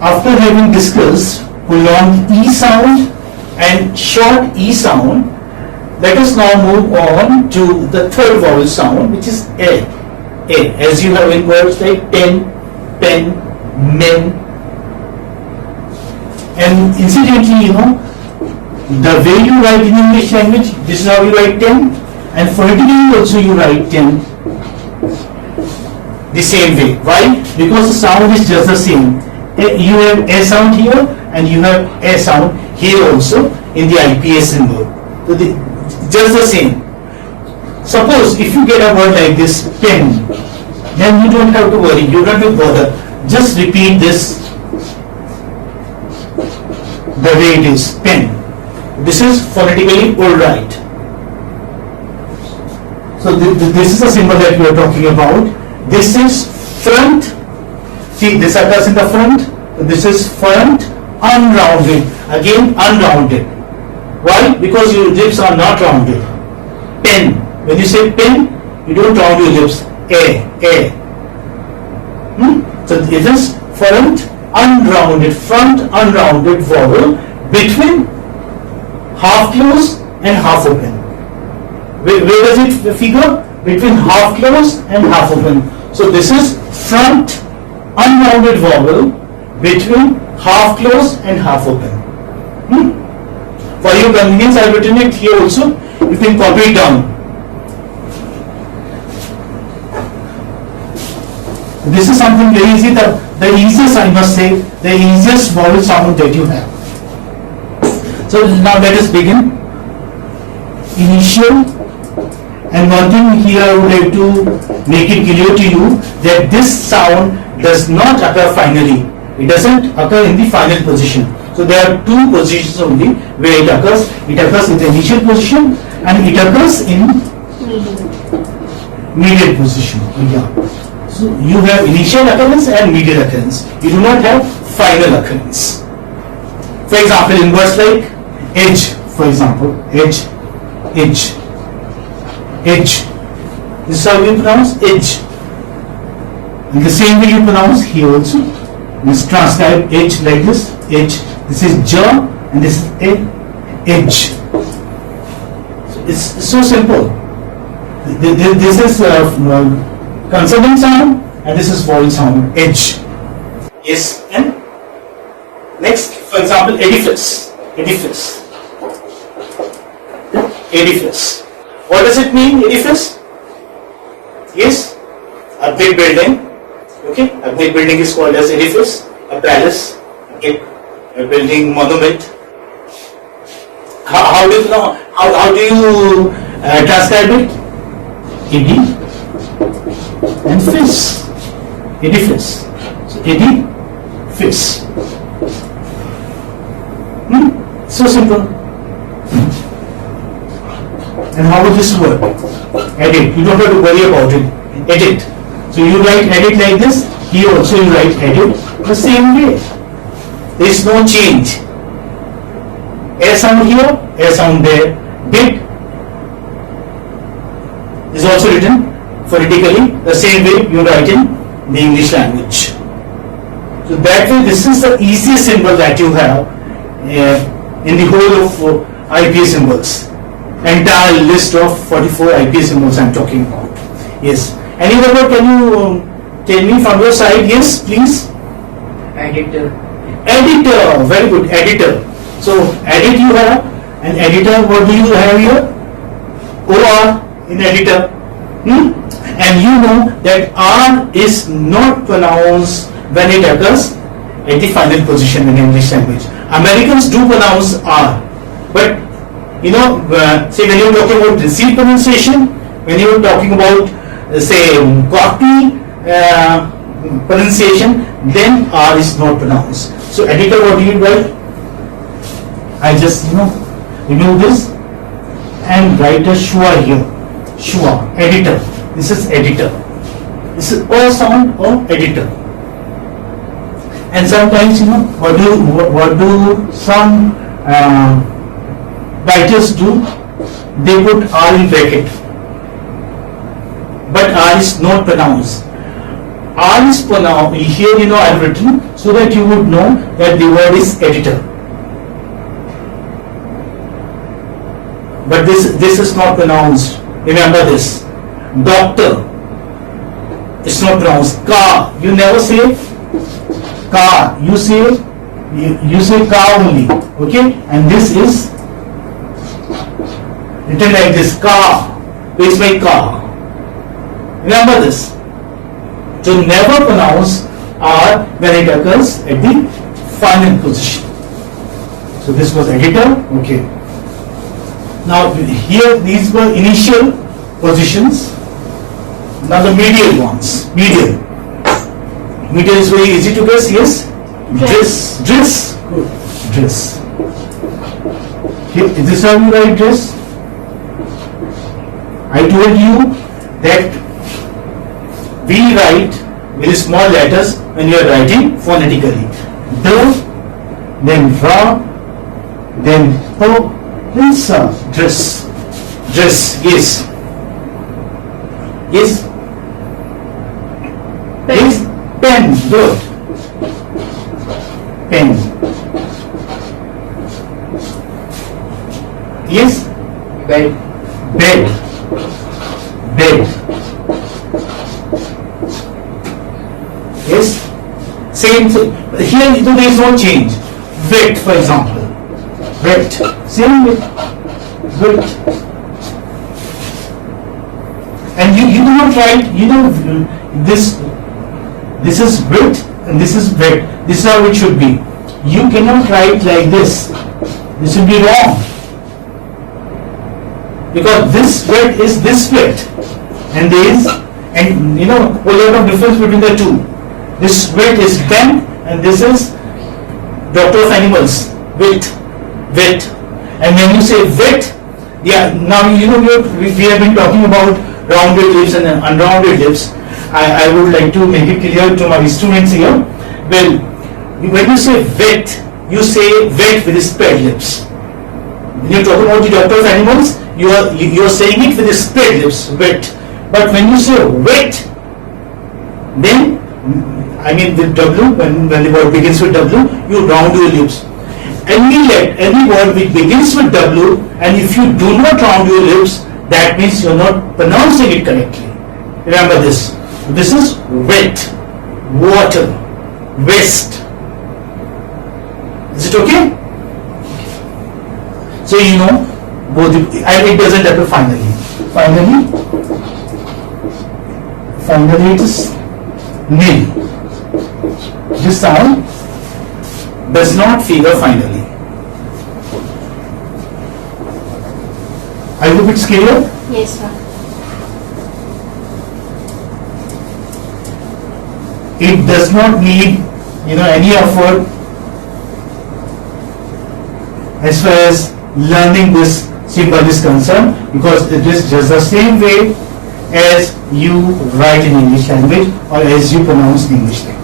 after having discussed prolonged E sound and short E sound, let us now move on to the third vowel sound, which is A. A, as you have in words like pen, pen, men. And incidentally, you know, the way you write in English language, this is how you write 10, and phonetically also you write 10 the same way. Why? Because the sound is just the same. You have A sound here and you have A sound here also in the IPA symbol. So just the same. Suppose if you get a word like this, pen, then you don't have to worry, you don't have to bother. Just repeat this the way it is, pen. This is phonetically alright. So this is a symbol that we are talking about. This is front. See, this occurs in the front. So this is front, unrounded. Again, unrounded. Why? Because your lips are not rounded. Pen. When you say pen, you don't round your lips. A. So it is front, unrounded vowel between half closed and half open. Where does it figure? Between half closed and half open. So this is front, unrounded vowel between half closed and half open. For your convenience, I have written it here also. You can copy it down. This is something very easy. The easiest, I must say, the easiest vowel sound that you have. So now let us begin. Initial. And one thing here I would like to make it clear to you that this sound does not occur finally. It doesn't occur in the final position. So there are two positions only where it occurs. It occurs in the initial position and it occurs in medial position. Yeah. So you have initial occurrence and medial occurrence. You do not have final occurrence. For example, in words like edge, for example, edge. This is how you pronounce edge. In the same way you pronounce here also. Let's transcribe edge like this. Edge. This is jaw and this is edge. So it's so simple. This is consonant sound and this is vowel sound. Edge. Yes. And next, for example, edifice. What does it mean, edifice? Yes, a big building. Okay, a big building is called as edifice. A palace, okay, a building, monument. How do you know? How do you transcribe it? Edi and fish. Edifice. So edifice. So simple. And how would this work? Edit. You don't have to worry about it. Edit. So you write edit like this. Here also you write edit the same way. There is no change. A sound here, A sound there. Big is also written phonetically the same way you write in the English language. So that way, this is the easiest symbol that you have in the whole of IPA symbols. Entire list of 44 IPA symbols I am talking about. Yes. Any other word can you tell me from your side? Yes, please. Editor. Editor. Very good. Editor. So edit you have, and editor. What do you have here? OR in editor. And you know that R is not pronounced when it occurs at the final position in English language. Americans do pronounce R, but you know, say when you're talking about received pronunciation, when you're talking about say copy pronunciation, then R is not pronounced. So editor, what do you write? I just remove this and write a schwa here. Schwa, editor. This is editor. This is O sound of editor. And sometimes what do some writers do? They put R in bracket, but R is not pronounced. R is pronounced here, I have written so that you would know that the word is editor. But this is not pronounced. Remember this. Doctor. It's not pronounced. Car. You never say car. You say car only. Okay? And this is written like this. Car. It's my car. Remember this. So never pronounce R when it occurs at the final position. So this was editor. Okay. Now here these were initial positions. Now the medial ones. Medial. Medial is very easy to guess. Yes. Dress. Dress. Good. Dress. Here, is this how you write dress? I told you that we write with small letters when you are writing phonetically. The, then ra, then po, then sa. Dress. Dress. Yes. Yes. Yes. Pen. Good. Pen. Yes. Bed. Bed. Bed. Yes. Same thing. Here there is no change. Wet, for example. Wet. Same way. Wet. And you do not write, this is wet and this is wet. This is how it should be. You cannot write like this. This will be wrong. Because this wet is this wet. And there is, and a lot of difference between the two. This wet is pen and this is doctor of animals. Wet. Wet. And when you say wet, yeah, now we have been talking about rounded lips and unrounded lips. I would like to make it clear to my students here. Well, when you say wet, you say wet with spread lips. When you're talking about the doctor of animals, you are saying it with spread lips, wet. But when you say wet, then with W, when the word begins with W, you round your lips. Any word which begins with W, and if you do not round your lips, that means you are not pronouncing it correctly. Remember this. This is wet, water, west. Is it okay? So both, and it doesn't happen finally. Finally it is nil. This sound does not figure finally. I hope it's clear. Yes, sir. It does not need any effort as far as learning this symbol is concerned, because it is just the same way as you write in English language or as you pronounce in English language.